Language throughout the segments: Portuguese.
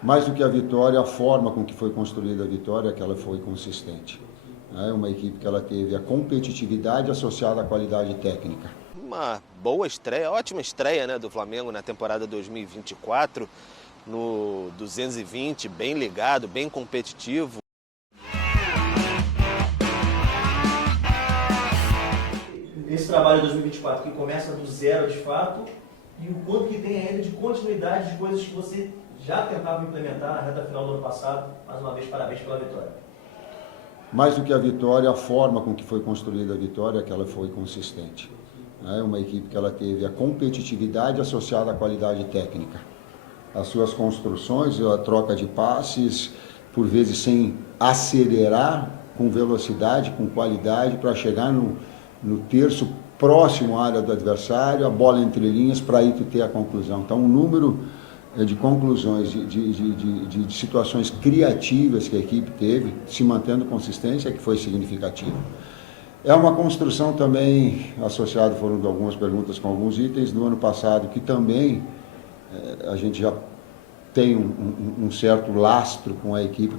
Mais do que a vitória, a forma com que foi construída a vitória, que ela foi consistente. É uma equipe que ela teve a competitividade associada à qualidade técnica. Uma boa estreia, ótima estreia, né, do Flamengo na temporada 2024, no 220, bem ligado, bem competitivo. Esse trabalho de 2024 que começa do zero de fato e o quanto que tem ainda de continuidade de coisas que você já tentava implementar na reta final do ano passado. Mais uma vez, parabéns pela vitória. Mais do que a vitória, a forma com que foi construída a vitória, que ela foi consistente. É uma equipe que ela teve a competitividade associada à qualidade técnica. As suas construções, a troca de passes, por vezes sem acelerar, com velocidade, com qualidade, para chegar no terço próximo à área do adversário, a bola entre linhas, para aí tu ter a conclusão. Então, um número de conclusões, de situações criativas que a equipe teve, se mantendo consistência, que foi significativo. É uma construção também associada, foram algumas perguntas com alguns itens do ano passado, que também a gente já tem um certo lastro com a equipe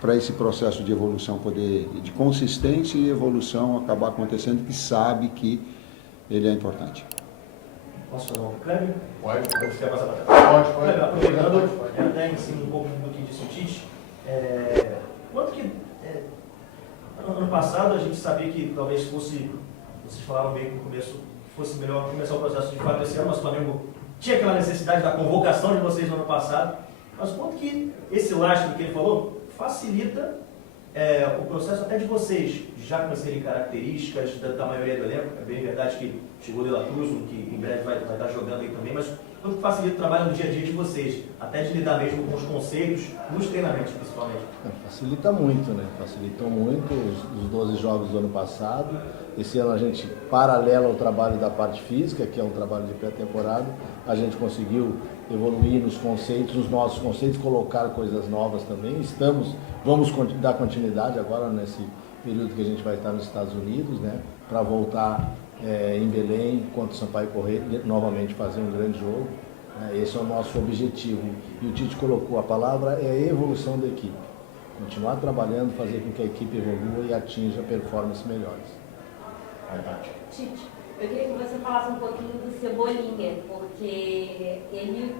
para esse processo de evolução poder, de consistência e evolução acabar acontecendo, que sabe que ele é importante. Posso fazer uma Kleber? Pode. Você quer passar para trás? Pode. Kleber, aproveitando, até em cima um pouco do que disse o Tite, quanto que... ano passado a gente sabia que talvez fosse, vocês falaram bem no começo, fosse melhor começar o processo de fato esse ano, mas o Flamengo tinha aquela necessidade da convocação de vocês no ano passado, mas quanto que esse lastro que ele falou facilita o processo até de vocês já conhecerem características da maioria do elenco? É bem verdade que chegou o De La Cruz, que em breve vai estar jogando aí também, mas quanto que facilita o trabalho no dia a dia de vocês, até de lidar mesmo com os conceitos, nos treinamentos principalmente? Facilita muito, né? Facilitou muito os 12 jogos do ano passado. Esse ano a gente, paralelo ao trabalho da parte física, que é um trabalho de pré-temporada, a gente conseguiu evoluir nos conceitos, nos nossos conceitos, colocar coisas novas também. Vamos dar continuidade agora nesse período que a gente vai estar nos Estados Unidos, né? Para voltar em Belém, contra o Sampaio Corrêa, novamente fazer um grande jogo. Esse é o nosso objetivo. E o Tite colocou a palavra, é a evolução da equipe. Continuar trabalhando, fazer com que a equipe evolua e atinja performances melhores. Tite, eu queria que você falasse um pouquinho do Cebolinha, porque ele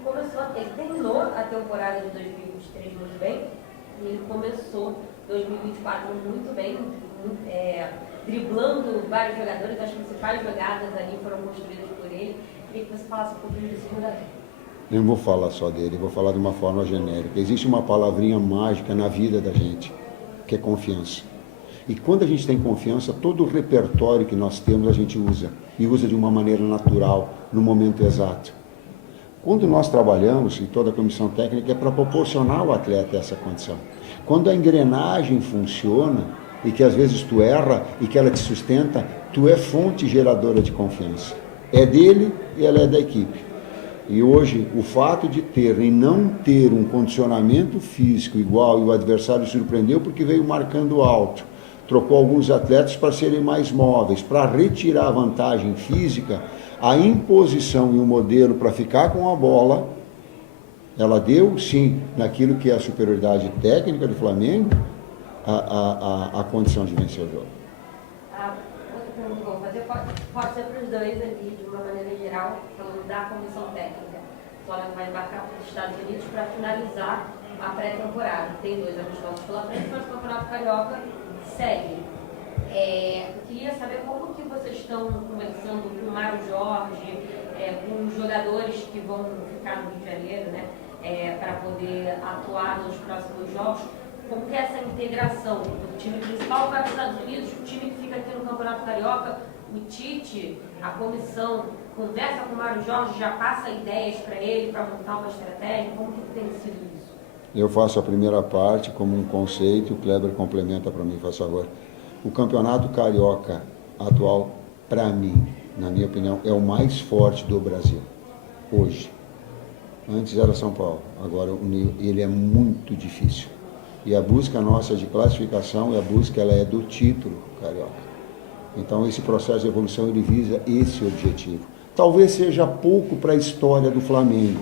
terminou a temporada de 2023 muito bem, e ele começou 2024 muito bem, driblando vários jogadores, as principais jogadas ali foram construídas por ele. Eu queria que você falasse um pouquinho desse jogador. Eu não vou falar só dele, vou falar de uma forma genérica. Existe uma palavrinha mágica na vida da gente, que é confiança. E quando a gente tem confiança, todo o repertório que nós temos a gente usa. E usa de uma maneira natural, no momento exato. Quando nós trabalhamos, e toda a comissão técnica, é para proporcionar ao atleta essa condição. Quando a engrenagem funciona, e que às vezes tu erra, e que ela te sustenta, tu é fonte geradora de confiança. É dele e ela é da equipe. E hoje, o fato de ter e não ter um condicionamento físico igual, e o adversário surpreendeu porque veio marcando alto, trocou alguns atletas para serem mais móveis, para retirar a vantagem física, a imposição e o modelo para ficar com a bola, ela deu, sim, naquilo que é a superioridade técnica do Flamengo, a condição de vencer o jogo. Outra pergunta que eu vou fazer pode ser para os dois ali, de uma maneira geral, falando da comissão técnica. O Flamengo vai embarcar para os Estados Unidos para finalizar a pré-temporada. Tem 2 amistosos pela frente, mas o Campeonato Carioca segue. Eu queria saber como que vocês estão conversando com o Mário Jorge, com os jogadores que vão ficar no Rio de Janeiro, né, para poder atuar nos próximos jogos. Como que é essa integração do time principal para os Estados Unidos, o time que fica aqui no Campeonato Carioca, o Tite, a comissão, conversa com o Mário Jorge, já passa ideias para ele, para montar uma estratégia? Como que tem sido isso? Eu faço a primeira parte como um conceito, o Kleber complementa para mim, faz favor. O Campeonato Carioca atual, para mim, na minha opinião, é o mais forte do Brasil, hoje. Antes era São Paulo, agora ele é muito difícil. E a busca nossa de classificação, e a busca ela é do título carioca. Então esse processo de evolução ele visa esse objetivo. Talvez seja pouco para a história do Flamengo,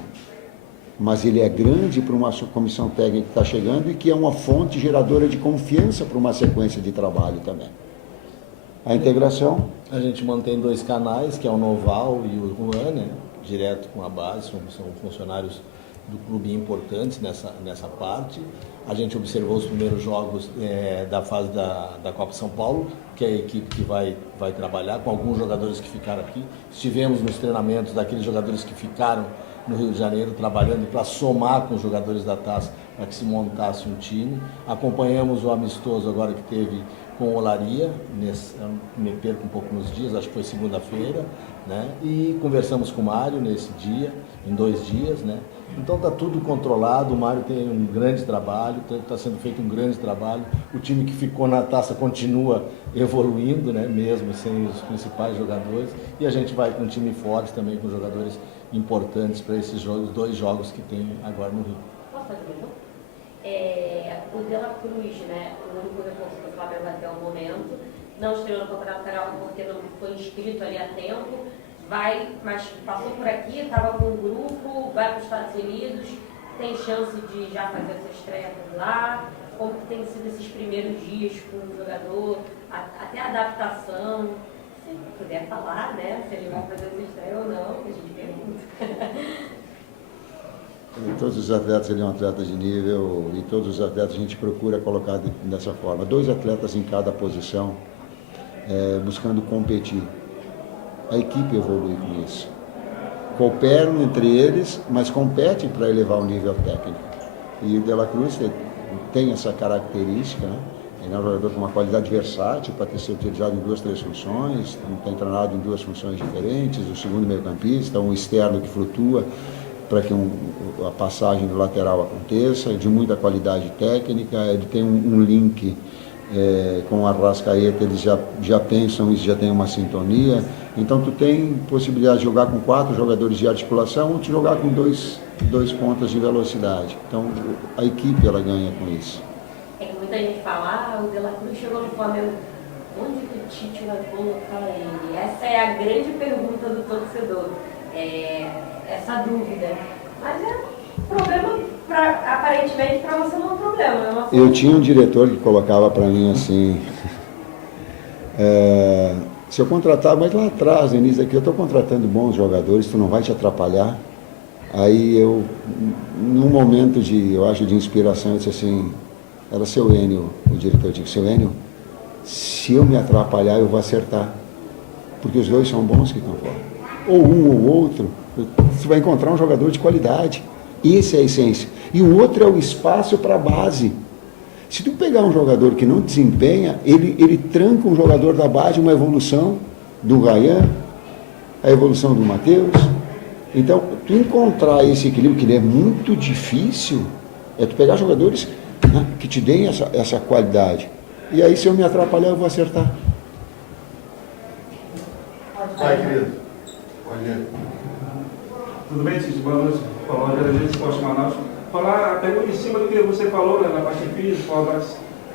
mas ele é grande para uma comissão técnica que está chegando e que é uma fonte geradora de confiança para uma sequência de trabalho também. A integração? A gente mantém 2 canais, que é o Noval e o Juan, né? Direto com a base, são funcionários do clube importantes nessa parte. A gente observou os primeiros jogos da fase da Copa São Paulo, que é a equipe que vai trabalhar, com alguns jogadores que ficaram aqui. Estivemos nos treinamentos daqueles jogadores que ficaram no Rio de Janeiro, trabalhando para somar com os jogadores da Taça, para que se montasse um time. Acompanhamos o amistoso agora que teve com o Olaria, me perco um pouco nos dias, acho que foi segunda-feira, né? E conversamos com o Mário nesse dia, em 2 dias, né? Então está tudo controlado, o Mário tem um grande trabalho, está sendo feito um grande trabalho, o time que ficou na Taça continua evoluindo, né? Mesmo sem os principais jogadores, e a gente vai com um time forte também, com jogadores importantes para esses jogos, 2 jogos que tem agora no Rio. Posso fazer uma? O De La Cruz, né, o único reforço que o Flamengo até o momento, não estreou no Campeonato Carioca porque não foi inscrito ali a tempo, mas passou por aqui, estava com um grupo, vai para os Estados Unidos, tem chance de já fazer essa estreia por lá. Como que tem sido esses primeiros dias com o jogador, até a adaptação? Se puder falar, né, se ele vai fazer essa estreia ou não, que a gente pergunta. Todos os atletas seriam atletas de nível e todos os atletas a gente procura colocar dessa forma. 2 atletas em cada posição, buscando competir. A equipe evolui com isso. Cooperam entre eles, mas competem para elevar o nível técnico. E o De La Cruz tem essa característica, né? Ele é um jogador com uma qualidade versátil para ter sido utilizado em 2, 3 funções, tem treinado em 2 funções diferentes, o segundo meio-campista, um externo que flutua para que a passagem do lateral aconteça, de muita qualidade técnica, ele tem um link com o Arrascaeta, eles já pensam isso, já tem uma sintonia, então tu tem possibilidade de jogar com 4 jogadores de articulação ou de jogar com 2 pontas de velocidade, então a equipe ela ganha com isso. É que muita gente fala, o De La Cruz chegou no Flamengo, onde que o Tite vai colocar ele? Essa é a grande pergunta do torcedor. Essa dúvida. Mas problema, aparentemente, para você não é um problema. Eu tinha um diretor que colocava para mim assim, se eu contratar, mas lá atrás, Denise, aqui eu estou contratando bons jogadores, tu não vai te atrapalhar. Aí eu, num momento eu acho, de inspiração, eu disse assim, era seu Enio, o diretor, eu disse, seu Enio, se eu me atrapalhar, eu vou acertar. Porque os 2 são bons que estão fora. Ou um ou outro, você vai encontrar um jogador de qualidade. Essa é a essência. E o outro é o espaço para a base. Se tu pegar um jogador que não desempenha, ele tranca um jogador da base, uma evolução do Ryan, a evolução do Matheus. Então, tu encontrar esse equilíbrio, que ele é muito difícil, é tu pegar jogadores, né, que te deem essa qualidade. E aí, se eu me atrapalhar, eu vou acertar. Vai, querido. Tudo bem, Cícero? Boa noite. Falando da Agência Esporte Manaus. Falar, pegando em cima do que você falou, né, na parte física,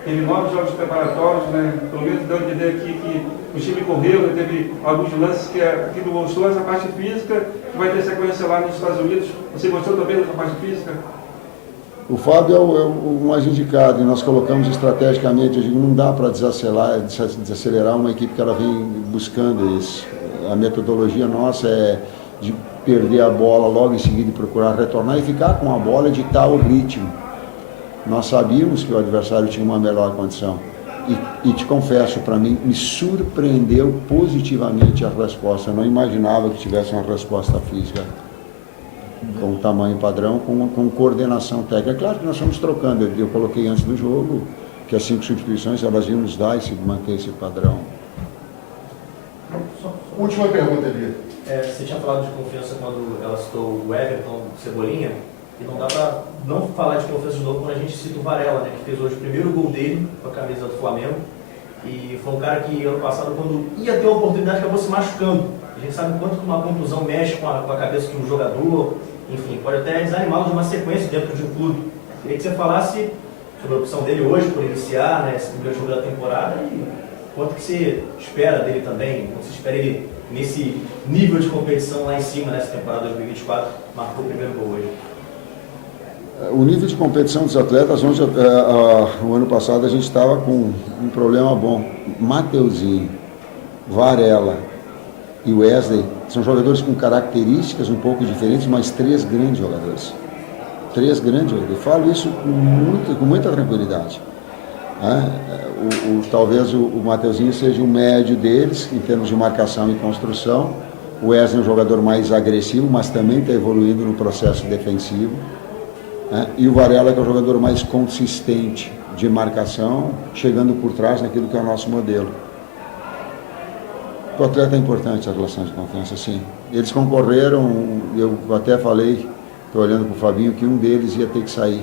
teve 9 jogos preparatórios, né? Pelo menos deu a entender aqui que o time correu, né, teve alguns lances que aqui não gostou, essa parte física, que vai ter sequência lá nos Estados Unidos. Você gostou também dessa parte física? O Fábio é o mais indicado e nós colocamos estrategicamente, eu digo, não dá para desacelerar uma equipe que ela vem buscando isso. A metodologia nossa é de perder a bola logo em seguida e procurar retornar e ficar com a bola e ditar o ritmo. Nós sabíamos que o adversário tinha uma melhor condição e te confesso, para mim, me surpreendeu positivamente a resposta. Eu não imaginava que tivesse uma resposta física com tamanho padrão, com coordenação técnica. Claro que nós estamos trocando, eu coloquei antes do jogo que as 5 substituições elas iam nos dar e manter esse padrão. Última pergunta, Eli. Você tinha falado de confiança quando ela citou o Everton, o Cebolinha, e não dá para não falar de confiança de novo quando a gente cita o Varela, né, que fez hoje o primeiro gol dele com a camisa do Flamengo, e foi um cara que ano passado, quando ia ter uma oportunidade, acabou se machucando. A gente sabe o quanto que uma contusão mexe com a cabeça de um jogador, enfim, pode até desanimá-lo de uma sequência dentro de um clube. Queria que você falasse sobre a opção dele hoje por iniciar, né, esse primeiro jogo da temporada e quanto que você espera dele também, quanto você espera ele nesse nível de competição lá em cima nessa temporada 2024, marcou o primeiro gol hoje. O nível de competição dos atletas, o ano passado a gente estava com um problema bom. Mateuzinho, Varela e Wesley são jogadores com características um pouco diferentes, mas 3 grandes jogadores. 3 grandes jogadores. Eu falo isso com muita tranquilidade. Talvez o Mateuzinho seja o médio deles, em termos de marcação e construção. O Wesley é um jogador mais agressivo, mas também está evoluindo no processo defensivo. E o Varela, que é o jogador mais consistente de marcação, chegando por trás naquilo que é o nosso modelo. O atleta é importante, a relação de confiança, sim. Eles concorreram, eu até falei, estou olhando para o Fabinho, que um deles ia ter que sair.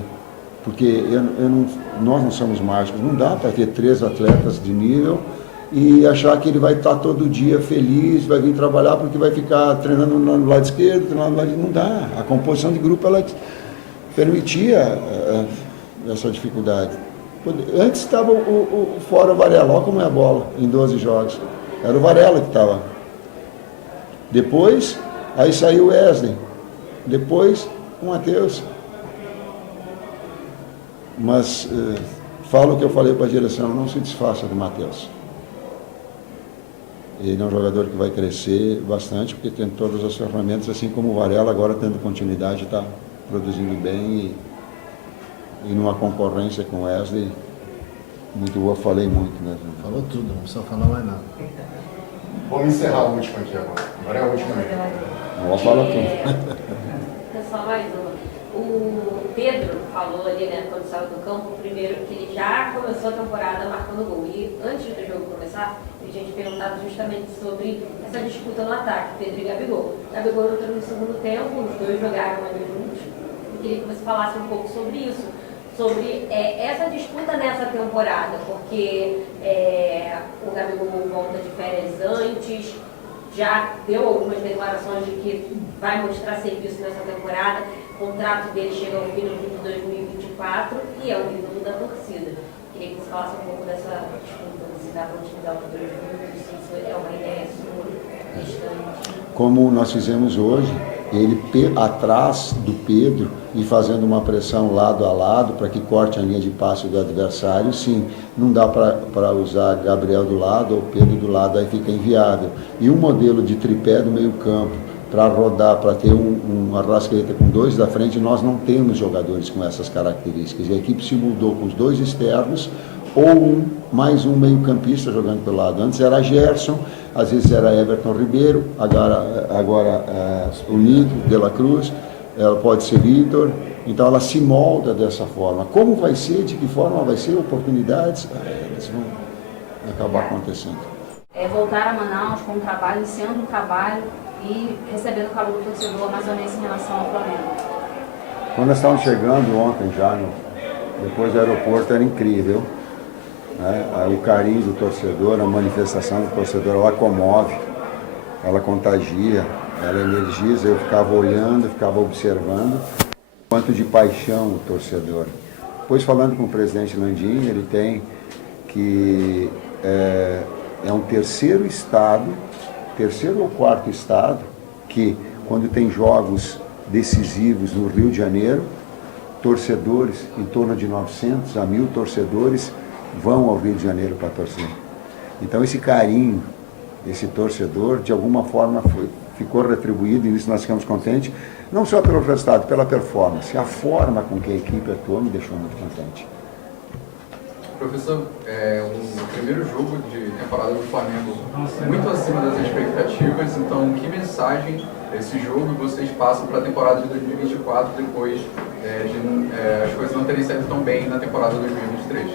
Porque nós não somos mágicos, não dá para ter 3 atletas de nível e achar que ele vai estar todo dia feliz, vai vir trabalhar porque vai ficar treinando no lado esquerdo, treinando no lado direito. Não dá. A composição de grupo, ela permitia essa dificuldade. Antes estava fora o Varela, olha como é a bola, em 12 jogos. Era o Varela que estava. Depois, aí saiu o Wesley. Depois, o Matheus. Mas falo o que eu falei para a direção, não se desfaça do Matheus. Ele é um jogador que vai crescer bastante, porque tem todas as ferramentas, assim como o Varela, agora tendo continuidade, está produzindo bem e numa concorrência com o Wesley muito boa. Falei muito, né? Falou tudo, não precisa falar mais nada. Vamos encerrar a última aqui agora. Agora é a última mesmo. Não fala tudo. Só mais uma. O Pedro falou ali, né, quando saiu do campo, primeiro que ele já começou a temporada marcando gol. E antes do jogo começar, ele tinha te perguntado justamente sobre essa disputa no ataque, Pedro e Gabigol. Gabigol entrou no segundo tempo, os dois jogaram ali juntos. Eu queria que você falasse um pouco sobre isso, sobre essa disputa nessa temporada, porque o Gabigol volta de férias antes, já deu algumas declarações de que vai mostrar serviço nessa temporada. O contrato dele chega ao fim de 2024 e é o ídolo da torcida. Queria que você falasse um pouco dessa disputa, se dá para utilizar os dois juntos, se isso é uma ideia sua distante. Como nós fizemos hoje, ele atrás do Pedro e fazendo uma pressão lado a lado para que corte a linha de passe do adversário, sim. Não dá para usar Gabriel do lado ou Pedro do lado, aí fica inviável. E um modelo de tripé do meio campo, para rodar, para ter um Arrascaeta com 2 da frente, nós não temos jogadores com essas características. E a equipe se mudou com os 2 externos ou mais um meio-campista jogando pelo lado. Antes era Gerson, às vezes era Everton Ribeiro, agora o Nito, De La Cruz, ela pode ser Vitor. Então ela se molda dessa forma. Como vai ser, de que forma vai ser, oportunidades, elas vão acabar acontecendo. Voltar a Manaus com um trabalho, iniciando um trabalho e recebendo o calor do torcedor amazonense em relação ao Flamengo. Quando nós estávamos chegando ontem já, depois do aeroporto, era incrível. Né? O carinho do torcedor, a manifestação do torcedor, ela comove, ela contagia, ela energiza. Eu ficava olhando, ficava observando quanto de paixão o torcedor. Depois, falando com o presidente Landim, ele tem que é um terceiro ou quarto estado que, quando tem jogos decisivos no Rio de Janeiro, torcedores, em torno de 900 a 1.000 torcedores vão ao Rio de Janeiro para torcer. Então esse carinho, esse torcedor, de alguma forma ficou retribuído, e nisso nós ficamos contentes, não só pelo resultado, pela performance. A forma com que a equipe atuou me deixou muito contente. Professor, o primeiro jogo de temporada do Flamengo muito acima das expectativas, então que mensagem esse jogo vocês passam para a temporada de 2024 depois as coisas não terem saído tão bem na temporada de 2023?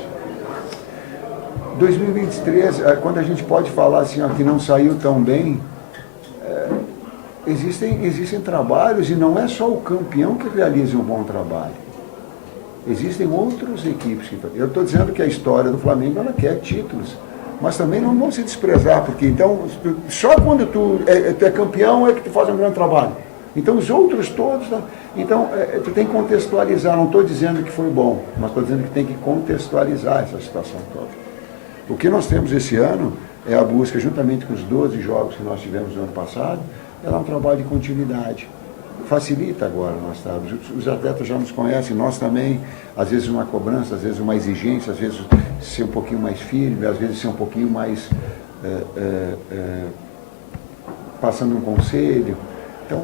2023, quando a gente pode falar assim, que não saiu tão bem, existem trabalhos e não é só o campeão que realiza um bom trabalho. Existem outras equipes que... Eu estou dizendo que a história do Flamengo, ela quer títulos, mas também não vão se desprezar, porque então, só quando tu é campeão é que tu faz um grande trabalho. Então os outros todos... Então, tu tem que contextualizar, não estou dizendo que foi bom, mas estou dizendo que tem que contextualizar essa situação toda. O que nós temos esse ano é a busca, juntamente com os 12 jogos que nós tivemos no ano passado, ela é um trabalho de continuidade. facilita agora nós estamos. Os atletas já nos conhecem, nós também, às vezes uma cobrança, às vezes uma exigência, às vezes ser um pouquinho mais firme, às vezes ser um pouquinho mais passando um conselho. Então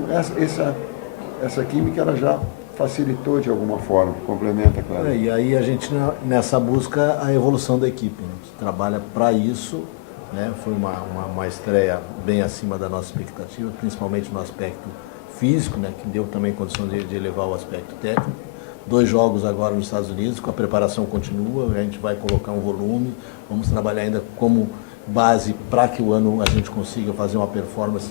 essa química ela já facilitou de alguma forma, complementa, claro. E aí a gente nessa busca a evolução da equipe, né? A gente trabalha para isso, né? Foi uma estreia bem acima da nossa expectativa, principalmente no aspecto físico, né? Que deu também condição de elevar o aspecto técnico. 2 jogos agora nos Estados Unidos, com a preparação continua, a gente vai colocar um volume, vamos trabalhar ainda como base para que o ano a gente consiga fazer uma performance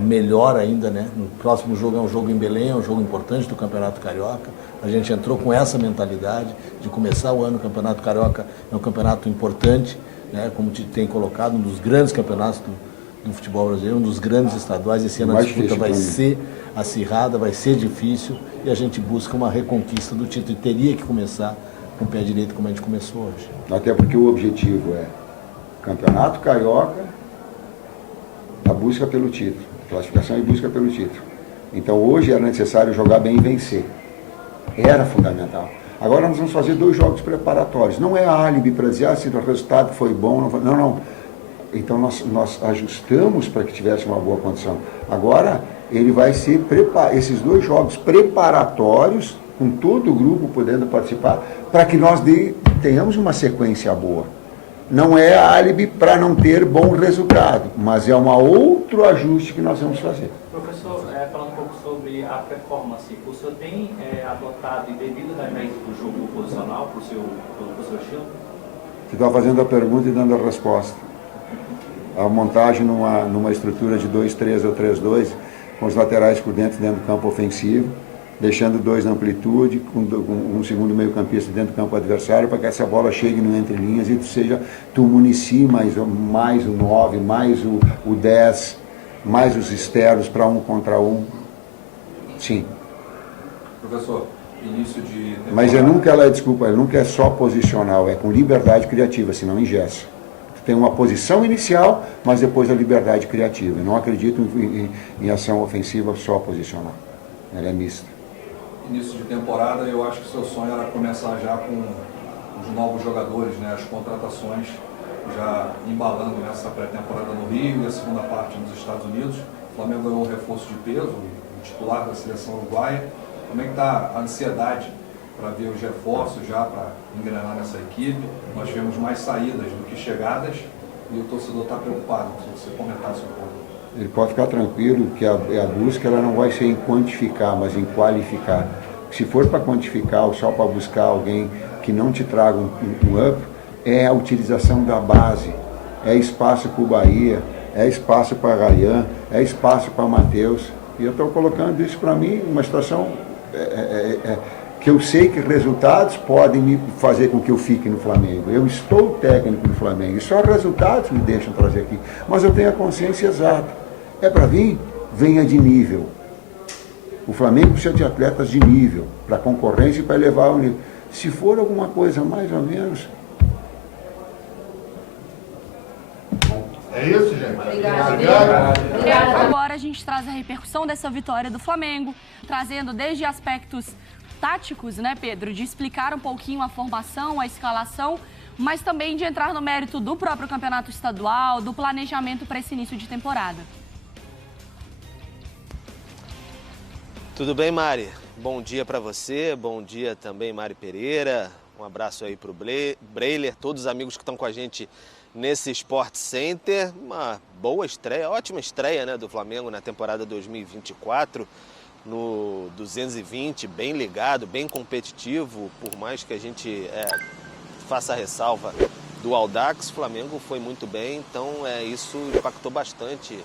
melhor ainda, né? No próximo jogo é um jogo em Belém, é um jogo importante do Campeonato Carioca. A gente entrou com essa mentalidade de começar o ano. O Campeonato Carioca é um campeonato importante, né? Como te tem colocado, um dos grandes campeonatos do futebol brasileiro, um dos grandes estaduais. Esse ano a disputa vai ser acirrada, vai ser difícil e a gente busca uma reconquista do título e teria que começar com o pé direito como a gente começou hoje. Até porque o objetivo é Campeonato Carioca, a busca pelo título, classificação e busca pelo título. Então hoje era necessário jogar bem e vencer. Era fundamental. Agora nós vamos fazer 2 jogos preparatórios. Não é álibi para dizer se o resultado foi bom, não foi. Não. Então nós ajustamos para que tivesse uma boa condição. Agora ele vai ser esses 2 jogos preparatórios, com todo o grupo podendo participar, para que nós tenhamos uma sequência boa. Não é álibi para não ter bom resultado, mas é um outro ajuste que nós vamos fazer. Professor, falando um pouco sobre a performance, o senhor tem adotado, e devido às regras do jogo posicional para o seu estilo? Você está fazendo a pergunta e dando a resposta. A montagem numa estrutura de 2-3 ou 3-2, com os laterais por dentro do campo ofensivo, deixando 2 na amplitude, com um segundo meio-campista dentro do campo adversário, para que essa bola chegue no entre-linhas e tu municie mais o 9, mais o 10, mais os externos para 1 contra 1. Sim. Professor, início de temporada... Mas ele nunca é só posicional, é com liberdade criativa, senão engessa. Tem uma posição inicial, mas depois a liberdade criativa. Eu não acredito em ação ofensiva só posicional. Ela é mista. Início de temporada, eu acho que o seu sonho era começar já com os novos jogadores, né? As contratações já embalando nessa pré-temporada no Rio e a segunda parte nos Estados Unidos. O Flamengo ganhou um reforço de peso, o titular da seleção uruguaia. Como é que está a ansiedade para ver os reforços já, para engrenar nessa equipe? Nós tivemos mais saídas do que chegadas e o torcedor está preocupado. Se você comentasse um pouco. Ele pode ficar tranquilo que a busca ela não vai ser em quantificar, mas em qualificar. Se for para quantificar ou só para buscar alguém que não te traga um up, é a utilização da base. É espaço para o Bahia, é espaço para Rayan, é espaço para Matheus. E eu estou colocando isso para mim, uma situação que eu sei que resultados podem me fazer com que eu fique no Flamengo. Eu estou técnico no Flamengo e só resultados me deixam trazer aqui. Mas eu tenho a consciência exata. É para vir? Venha de nível. O Flamengo precisa de atletas de nível, para concorrência e para elevar o nível. Se for alguma coisa mais ou menos... É isso, gente. Obrigada. Agora a gente traz a repercussão dessa vitória do Flamengo, trazendo desde aspectos táticos, né, Pedro, de explicar um pouquinho a formação, a escalação, mas também de entrar no mérito do próprio campeonato estadual, do planejamento para esse início de temporada. Tudo bem, Mari? Bom dia para você, bom dia também, Mari Pereira. Um abraço aí para o Breiler, todos os amigos que estão com a gente nesse Sport Center. Uma boa estreia, ótima estreia, né, do Flamengo na temporada 2024, no 220, bem ligado, bem competitivo, por mais que a gente faça a ressalva do Audax, o Flamengo foi muito bem, então isso impactou bastante.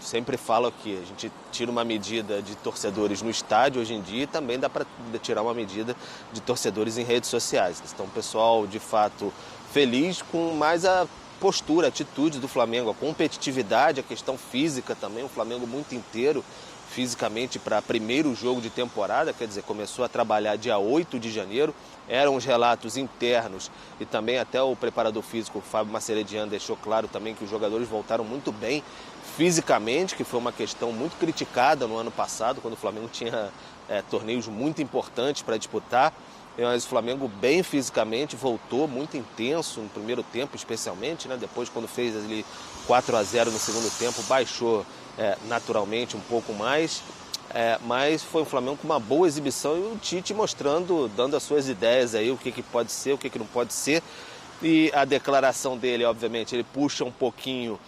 Sempre falo que a gente tira uma medida de torcedores no estádio hoje em dia e também dá para tirar uma medida de torcedores em redes sociais. Então, o pessoal, de fato, feliz com mais a postura, a atitude do Flamengo, a competitividade, a questão física também, o Flamengo muito inteiro, fisicamente para primeiro jogo de temporada, quer dizer, começou a trabalhar dia 8 de janeiro. Eram os relatos internos e também até o preparador físico, o Fábio Maceredian, deixou claro também que os jogadores voltaram muito bem fisicamente, que foi uma questão muito criticada no ano passado, quando o Flamengo tinha torneios muito importantes para disputar. Mas o Flamengo bem fisicamente, voltou muito intenso no primeiro tempo especialmente, né? Depois quando fez ali 4-0 no segundo tempo, baixou naturalmente um pouco mais. Mas foi um Flamengo com uma boa exibição e o Tite mostrando, dando as suas ideias aí, o que pode ser, o que não pode ser. E a declaração dele, obviamente, ele puxa um pouquinho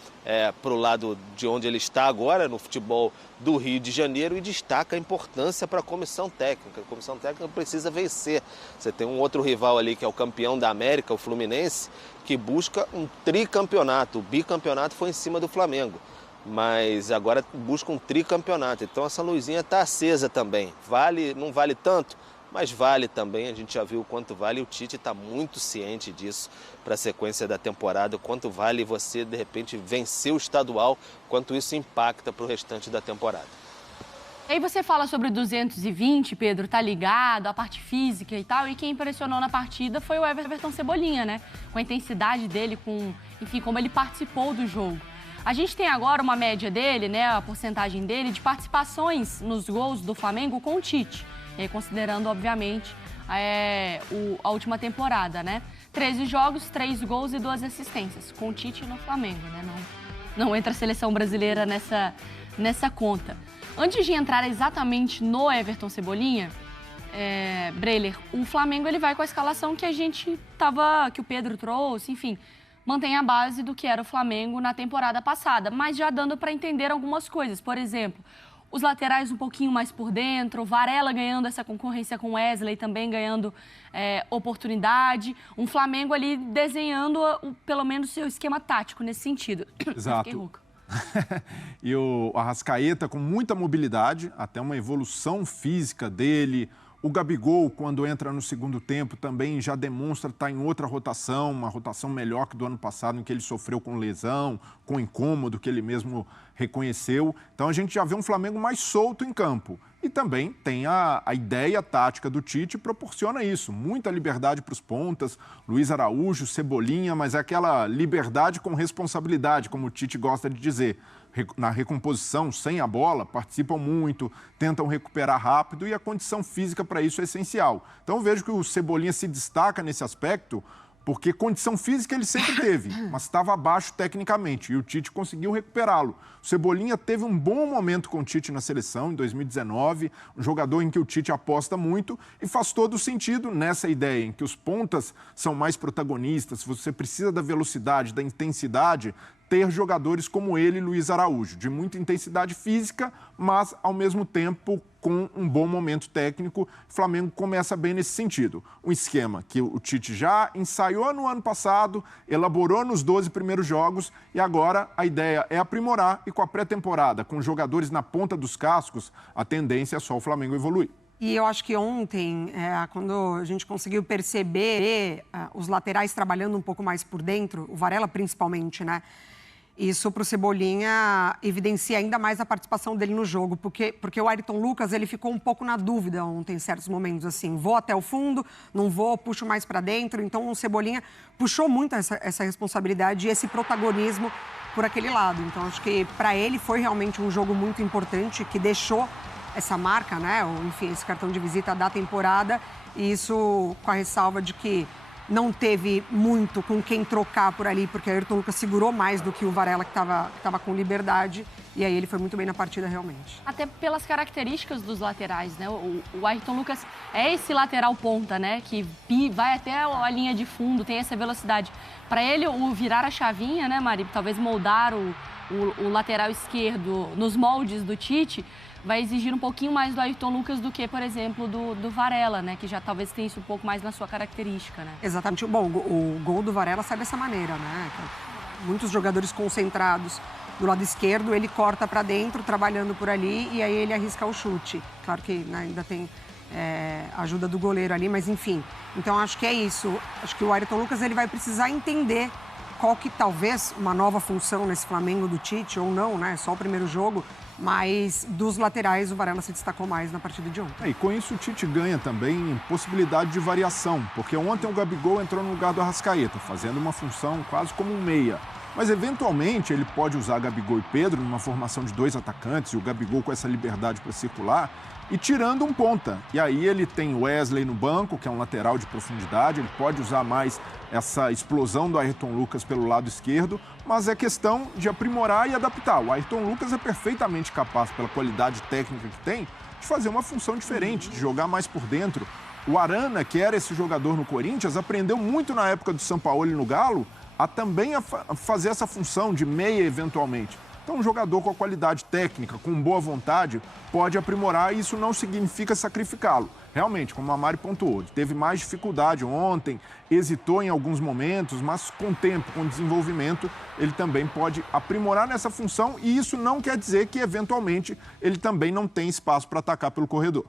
para o lado de onde ele está agora, no futebol do Rio de Janeiro, e destaca a importância para a comissão técnica. A comissão técnica precisa vencer. Você tem um outro rival ali, que é o campeão da América, o Fluminense, que busca um tricampeonato. O bicampeonato foi em cima do Flamengo, mas agora busca um tricampeonato. Então essa luzinha está acesa também. Vale, não vale tanto, mas vale também. A gente já viu o quanto vale e o Tite está muito ciente disso para a sequência da temporada. O quanto vale você, de repente, vencer o estadual, quanto isso impacta para o restante da temporada. E aí você fala sobre o 220, Pedro, tá ligado, a parte física e tal, e quem impressionou na partida foi o Everton Cebolinha, né? Com a intensidade dele, enfim, como ele participou do jogo. A gente tem agora uma média dele, né, a porcentagem dele de participações nos gols do Flamengo com o Tite, considerando, obviamente, a última temporada, né? 13 jogos, 3 gols e 2 assistências, com o Tite no Flamengo, né? Não entra a seleção brasileira nessa conta. Antes de entrar exatamente no Everton Cebolinha, Breiler, o Flamengo ele vai com a escalação que que o Pedro trouxe, enfim, mantém a base do que era o Flamengo na temporada passada, mas já dando para entender algumas coisas. Por exemplo, os laterais um pouquinho mais por dentro, o Varela ganhando essa concorrência com o Wesley, também ganhando oportunidade. Um Flamengo ali desenhando pelo menos seu esquema tático nesse sentido. Exato. E o Arrascaeta com muita mobilidade, até uma evolução física dele. O Gabigol, quando entra no segundo tempo, também já demonstra estar em outra rotação, uma rotação melhor que do ano passado, em que ele sofreu com lesão, com incômodo, que ele mesmo reconheceu. Então a gente já vê um Flamengo mais solto em campo. E também tem a ideia tática do Tite, proporciona isso. Muita liberdade para os pontas, Luiz Araújo, Cebolinha, mas é aquela liberdade com responsabilidade, como o Tite gosta de dizer. Na recomposição, sem a bola, participam muito, tentam recuperar rápido e a condição física para isso é essencial. Então eu vejo que o Cebolinha se destaca nesse aspecto, porque condição física ele sempre teve, mas estava abaixo tecnicamente e o Tite conseguiu recuperá-lo. O Cebolinha teve um bom momento com o Tite na seleção em 2019, um jogador em que o Tite aposta muito e faz todo o sentido nessa ideia em que os pontas são mais protagonistas, você precisa da velocidade, da intensidade, ter jogadores como ele e Luiz Araújo, de muita intensidade física, mas ao mesmo tempo com um bom momento técnico. O Flamengo começa bem nesse sentido. Um esquema que o Tite já ensaiou no ano passado, elaborou nos 12 primeiros jogos e agora a ideia é aprimorar e com a pré-temporada, com jogadores na ponta dos cascos, a tendência é só o Flamengo evoluir. E eu acho que ontem, quando a gente conseguiu perceber os laterais trabalhando um pouco mais por dentro, o Varela principalmente, né? Isso para o Cebolinha evidencia ainda mais a participação dele no jogo, porque o Ayrton Lucas ele ficou um pouco na dúvida ontem, em certos momentos, assim, vou até o fundo, não vou, puxo mais para dentro. Então o Cebolinha puxou muito essa responsabilidade e esse protagonismo por aquele lado. Então acho que para ele foi realmente um jogo muito importante, que deixou essa marca, né? Ou, enfim, esse cartão de visita da temporada, e isso com a ressalva de que não teve muito com quem trocar por ali, porque o Ayrton Lucas segurou mais do que o Varela, que estava com liberdade, e aí ele foi muito bem na partida realmente. Até pelas características dos laterais, né? O Ayrton Lucas é esse lateral ponta, né? Que vai até a linha de fundo, tem essa velocidade. Para ele, o virar a chavinha, né, Mari? Talvez moldar o lateral esquerdo nos moldes do Tite, vai exigir um pouquinho mais do Ayrton Lucas do que, por exemplo, do Varela, né? Que já talvez tenha isso um pouco mais na sua característica, né? Exatamente. Bom, o gol do Varela sai dessa maneira, né? Muitos jogadores concentrados do lado esquerdo, ele corta para dentro, trabalhando por ali, e aí ele arrisca o chute. Claro que, né, ainda tem ajuda do goleiro ali, mas enfim. Então, acho que é isso. Acho que o Ayrton Lucas ele vai precisar entender qual que talvez uma nova função nesse Flamengo do Tite, ou não, né? Só o primeiro jogo, Mas dos laterais, o Varela se destacou mais na partida de ontem. E com isso o Tite ganha também possibilidade de variação, porque ontem o Gabigol entrou no lugar do Arrascaeta, fazendo uma função quase como um meia. Mas, eventualmente, ele pode usar Gabigol e Pedro numa formação de 2 atacantes, e o Gabigol com essa liberdade para circular, e tirando um ponta. E aí ele tem Wesley no banco, que é um lateral de profundidade, ele pode usar mais essa explosão do Ayrton Lucas pelo lado esquerdo, mas é questão de aprimorar e adaptar. O Ayrton Lucas é perfeitamente capaz, pela qualidade técnica que tem, de fazer uma função diferente, de jogar mais por dentro. O Arana, que era esse jogador no Corinthians, aprendeu muito na época do Sampaoli no Galo, a também fazer essa função de meia eventualmente. Então, um jogador com a qualidade técnica, com boa vontade, pode aprimorar e isso não significa sacrificá-lo. Realmente, como a Mari pontuou, ele teve mais dificuldade ontem, hesitou em alguns momentos, mas com tempo, com desenvolvimento, ele também pode aprimorar nessa função e isso não quer dizer que, eventualmente, ele também não tem espaço para atacar pelo corredor.